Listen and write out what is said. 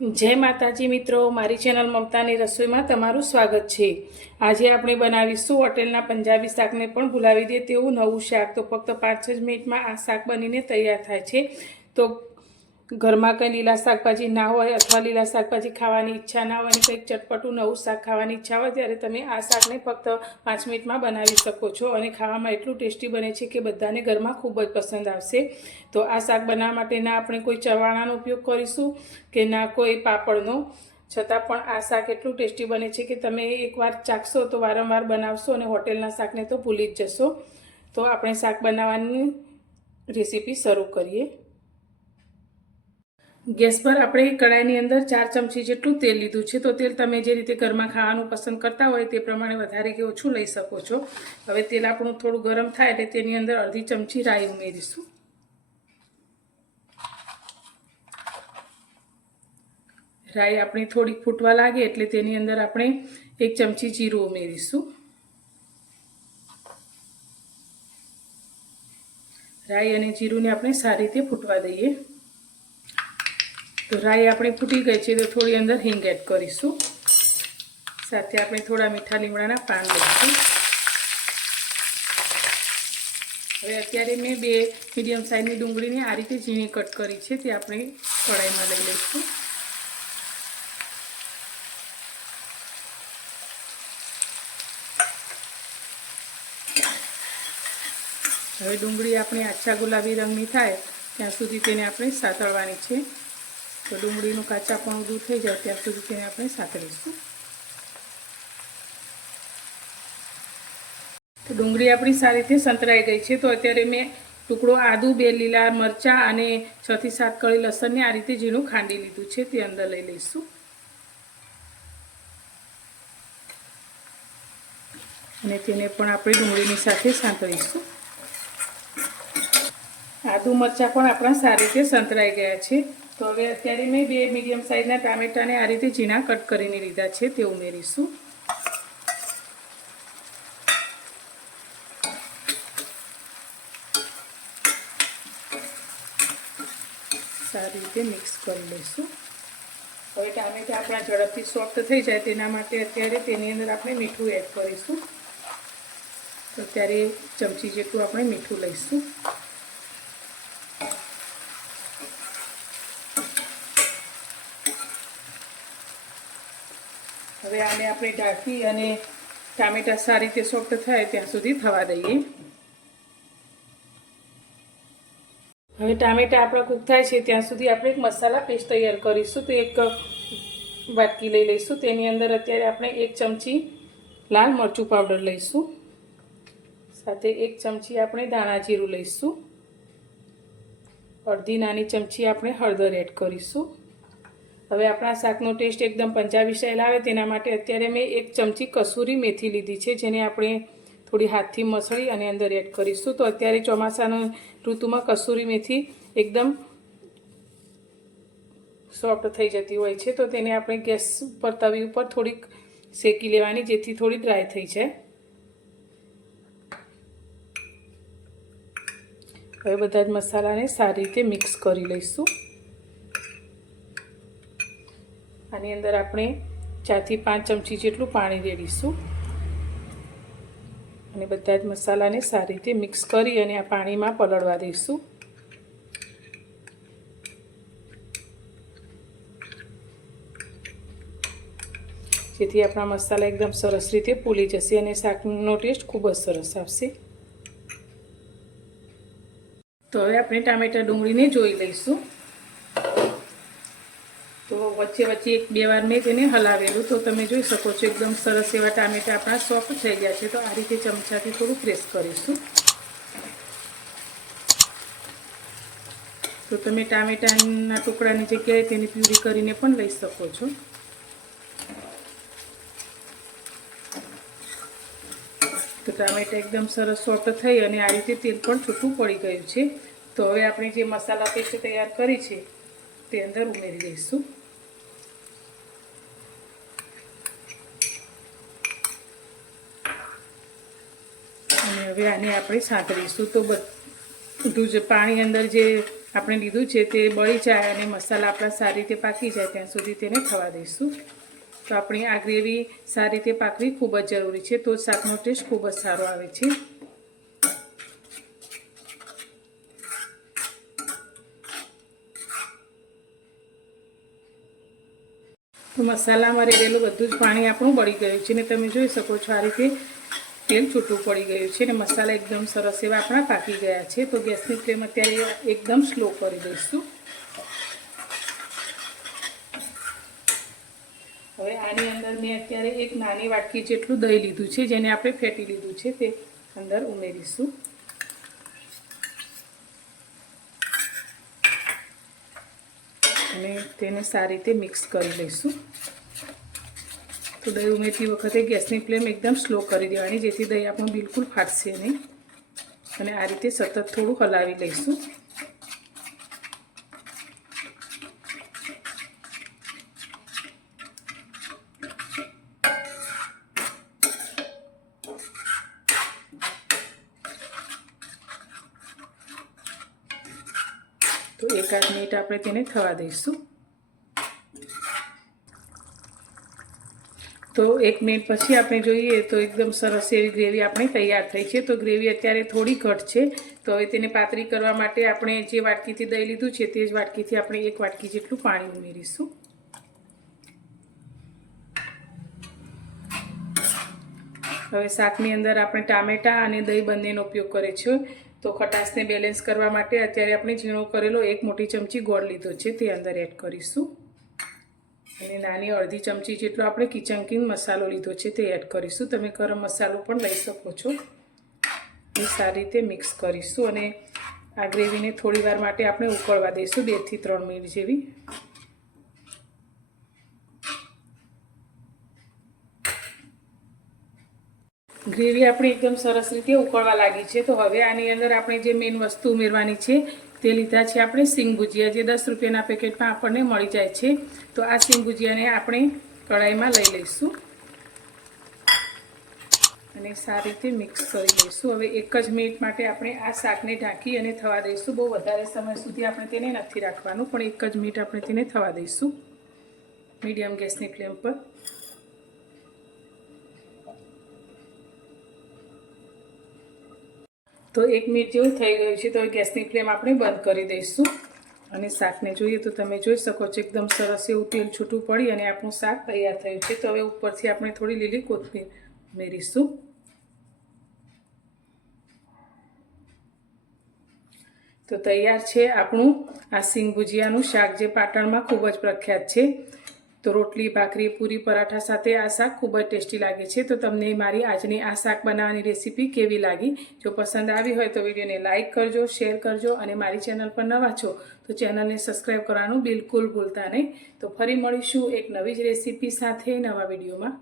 जय माताजी मित्रों, मारी चेनल ममतानी रसोई में तमारुं स्वागत है। आज આપણે બનાવીશું હોટેલના પંજાબી શાકને પણ ભૂલાવી દે તેવું નવું શાક। તો ફક્ત 5 જ મિનિટમાં આ શાક બનીને તૈયાર થાય છે। તો ઘરમાં કંઈ લીલા શાકભાજી ના હોય અથવા લીલા શાકભાજી ખાવાની ઈચ્છા ના હોય અને કંઈક ચટપટું નવું શાક ખાવાની ઈચ્છા હોય ત્યારે તમે આ શાકને ફક્ત 5 મિનિટમાં બનાવી શકો છો અને ખાવામાં એટલું ટેસ્ટી બને છે કે બધાને ઘરમાં ખૂબ જ પસંદ આવશે। તો આ શાક બનાવવા માટે ના આપણે કોઈ ચવાણાનો ઉપયોગ કરીશું કે ના કોઈ પાપડનો, છતાં પણ આ શાક એટલું ટેસ્ટી બને છે કે તમે એકવાર ચાખશો તો વારંવાર બનાવશો અને હોટેલના શાકને તો ભૂલી જ જશો। તો આપણે શાક બનાવવાની રેસીપી શરૂ કરીએ। ગેસ પર આપણે કડાઈની અંદર 4 ચમચી જેટલું તેલ લીધું છે। તો તેલ તમે જે રીતે ઘરમાં ખાવાનું પસંદ કરતા હોય તે પ્રમાણે વધારે કે ઓછું લઈ શકો છો। હવે તેલ આપણું થોડું ગરમ થાય એટલે તેની અંદર અડધી ચમચી રાઈ ઉમેરીશું। રાઈ આપણી થોડીક ફૂટવા લાગે એટલે તેની અંદર આપણે 1 ચમચી જીરું ઉમેરીશું। રાઈ અને જીરુંને આપણે સારી રીતે ફૂટવા દઈએ। તો રાઈ આપણી ફૂટી ગઈ છે તો થોડી અંદર હિંગ એડ કરીશું। સાથે આપણે થોડા મીઠા લીમડાના પાન લઈશું। હવે અત્યારે મેં 2 મીડિયમ સાઇઝની ડુંગળીને આ રીતે ઝીણી કટ કરી છે તે આપણે કઢાઈમાં લઈ લઈશું। હવે ડુંગળી આપણી આછા ગુલાબી રંગની થાય ત્યાં સુધી તેને આપણે સાતળવાની છે। તો ડુંગળીનું કાચાપણું દૂર થઈ જાય ત્યાં સુધી તેને આપણે સાતળીશું। તો ડુંગળી આપણી સારી રીતે સંતરાઈ ગઈ છે। તો અત્યારે મેં ટુકડો આદુ, 2 લીલા મરચાં અને 6 થી 7 કળી લસણને આ રીતે ઝીણું ખાંડી લીધું છે તે અંદર લઈ લઈશું અને તેને પણ આપણે ડુંગળીની સાથે સાંતળીશું। આદુ મરચાં પણ આપણા સારી રીતે સંતરાઈ ગયા છે। તો હવે અત્યારે મેં 2 મીડિયમ સાઇઝના ટામેટાને આ રીતે ઝીણા કટ કરીને લીધા છે તે ઉમેરીશું। સારી રીતે મિક્સ કરી લઈશું। હવે ટામેટા આપણા ઝડપથી સોફ્ટ થઈ જાય તેના માટે અત્યારે તેની અંદર આપણે મીઠું એડ કરીશું। તો અત્યારે 1 ચમચી જેટલું આપણે મીઠું લઈશું। હવે આને આપણે ઢાંકી અને ટામેટા સારી રીતે સોફ્ટ થાય ત્યાં સુધી થવા દઈએ। હવે ટામેટા આપણા કૂક થાય છે ત્યાં સુધી આપણે એક મસાલા પેસ્ટ તૈયાર કરીશું। તો એક વાટકી લઈ લઈશું, તેની અંદર અત્યારે આપણે 1 ચમચી લાલ મરચું પાવડર લઈશું, સાથે 1 ચમચી આપણે ધાણા જીરું લઈશું, અડધી નાની ચમચી આપણે હળદર એડ કરીશું। હવે આપણા શાકનો ટેસ્ટ એકદમ પંજાબી સ્ટાઇલ આવે તેના માટે અત્યારે મેં 1 ચમચી કસૂરી મેથી લીધી છે જેને આપણે થોડી હાથથી મસળી અને અંદર એડ કરીશું। તો અત્યારે ચોમાસાની ઋતુમાં કસૂરી મેથી એકદમ સોફ્ટ થઈ જતી હોય છે, તો તેને આપણે ગેસ પર તવી ઉપર થોડીક શેકી લેવાની જેથી થોડી ડ્રાય થઈ જાય। હવે બધા જ મસાલાને સારી રીતે મિક્સ કરી લઈશું। આની અંદર આપણે 4 થી 5 ચમચી જેટલું પાણી રેડીશું અને બધા જ મસાલાને સારી રીતે મિક્સ કરી અને આ પાણીમાં પલળવા દઈશું। જેથી આપણા મસાલા એકદમ સરસ રીતે ફૂલી જશે અને શાકનો ટેસ્ટ ખૂબ જ સરસ આવશે। તો હવે આપણે ટામેટા ડુંગળીને જોઈ લઈશું। તો વચ્ચે વચ્ચે 1-2 વાર મેં તેને હલાવેલું તો તમે જોઈ શકો છો એકદમ સરસ એવા ટામેટા આપણા સોફ્ટ થઈ ગયા છે। તો આ રીતે ચમચાથી થોડું પ્રેસ કરીશું। તો તમે ટામેટાના ટુકડાની જગ્યાએ તેની પ્યુરી કરીને પણ લઈ શકો છો। તો ટામેટા એકદમ સરસ સોફ્ટ થઈ અને આ રીતે તેલ પણ છૂટું પડી ગયું છે। તો હવે આપણે જે મસાલા પેસ્ટ તૈયાર કરી છે તે અંદર ઉમેરી દઈશું અને હવે આને આપણે સાંતળીશું। તો બધું જ પાણી અંદર જે આપણે લીધું છે તે બળી જાય અને મસાલા આપણા સારી રીતે પાકી જાય ત્યાં સુધી તેને થવા દઈશું. તો આપણી આ ગ્રેવી સારી રીતે પાકવી ખૂબ જ જરૂરી છે, તો શાકનો ટેસ્ટ ખૂબ જ સારો આવે છે. તો મસાલામાં રહેલું બધું જ પાણી આપણું બળી ગયું છે ને તમે જોઈ શકો છો આ રીતે તેલ છૂટું પડી ગયું છે અને મસાલા એકદમ સરસ એવા આપણા પાકી ગયા છે. તો ગેસની ફ્લેમ અત્યારે એકદમ સ્લો કરી દઈશું. હવે આની અંદર મેં અત્યારે એક નાની વાટકી જેટલું દહીં લીધું છે, જેને આપણે ફેટી લીધું છે, તે અંદર ઉમેરીશું. અને તેને સારી રીતે મિક્સ કરી લઈશું. તો દહીં ઉમેરતી વખતે ગેસની ફ્લેમ એકદમ સ્લો કરી દેવાની, જેથી દહીં આપણું બિલકુલ ફાટશે નહીં. અને આ રીતે સતત થોડું હલાવી લઈશું. તો 1-8 મિનિટ આપણે તેને થવા દઈશું. તો 1 મિનિટ પછી આપણે જોઈએ તો એકદમ સરસ એવી ગ્રેવી આપણી તૈયાર થઈ છે. તો ગ્રેવી અત્યારે થોડી ઘટ છે. તો હવે તેને પાતળી કરવા માટે આપણે જે વાટકીથી દહીં લીધું છે તે જ વાટકીથી આપણે 1 વાટકી જેટલું પાણી ઉમેરીશું. હવે શાકની અંદર આપણે ટામેટાં અને દહીં બંનેનો ઉપયોગ કરે છે. તો ખટાશને બેલેન્સ કરવા માટે અત્યારે આપણે ઝીણો કરેલો 1 મોટી ચમચી ગોળ લીધો છે, તે અંદર એડ કરીશું. અને નાની અડધી ચમચી જેટલો આપણે કિચન કિંગ મસાલો લીધો છે તે એડ કરીશું. તમે ગરમ મસાલો પણ લઈ શકો છો. એ સારી રીતે મિક્સ કરીશું અને આ ગ્રેવીને થોડી વાર માટે આપણે ઉકળવા દઈશું, 2 થી 3 મિનિટ જેવી. ગ્રેવી આપણી એકદમ સરસ રીતે ઉકળવા લાગી છે. તો હવે આની અંદર આપણે જે મેઇન વસ્તુ ઉમેરવાની છે તે લીધા છે આપણે સિંગ ભુજિયા, જે 10 રૂપિયાના પેકેટમાં આપણને મળી જાય છે. તો આ સિંગ ભુજિયાને આપણે કઢાઈમાં લઈ લઈશું અને સારી રીતે મિક્સ કરી લઈશું. હવે 1 જ મિનિટ માટે આપણે આ શાકને ઢાંકી અને થવા દઈશું. બહુ વધારે સમય સુધી આપણે તેને નથી રાખવાનું, પણ 1 જ મિનિટ આપણે તેને થવા દઈશું મીડિયમ ગેસની ફ્લેમ પર. તો 1 મિનિટ જેવું થઈ ગયું છે. તો ગેસની ફ્લેમ આપણે બંધ કરી દઈશું અને શાકને જોઈએ તો તમે જોઈ શકો છો એકદમ સરસ એવું તેલ છૂટું પડી અને આપણું શાક તૈયાર થયું છે. તો હવે ઉપરથી આપણે થોડી લીલી કોથમીર ઉમેરીશું. તો તૈયાર છે આપણું આ સિંગ ભુજિયાનું શાક, જે પાટણમાં ખૂબ જ પ્રખ્યાત છે. તો રોટલી, ભાખરી, પૂરી, પરાઠા સાથે આ શાક ખૂબ જ ટેસ્ટી લાગે છે. તો તમને મારી આજની આ શાક બનાવવાની રેસીપી કેવી લાગી? જો પસંદ આવી હોય તો વિડીયોને લાઇક કરજો, શેર કરજો અને મારી ચેનલ પર નવા છો તો ચેનલને સબસ્ક્રાઈબ કરવાનું બિલકુલ ભૂલતા નહીં. તો ફરી મળીશું એક નવી જ રેસીપી સાથે નવા વિડીયોમાં.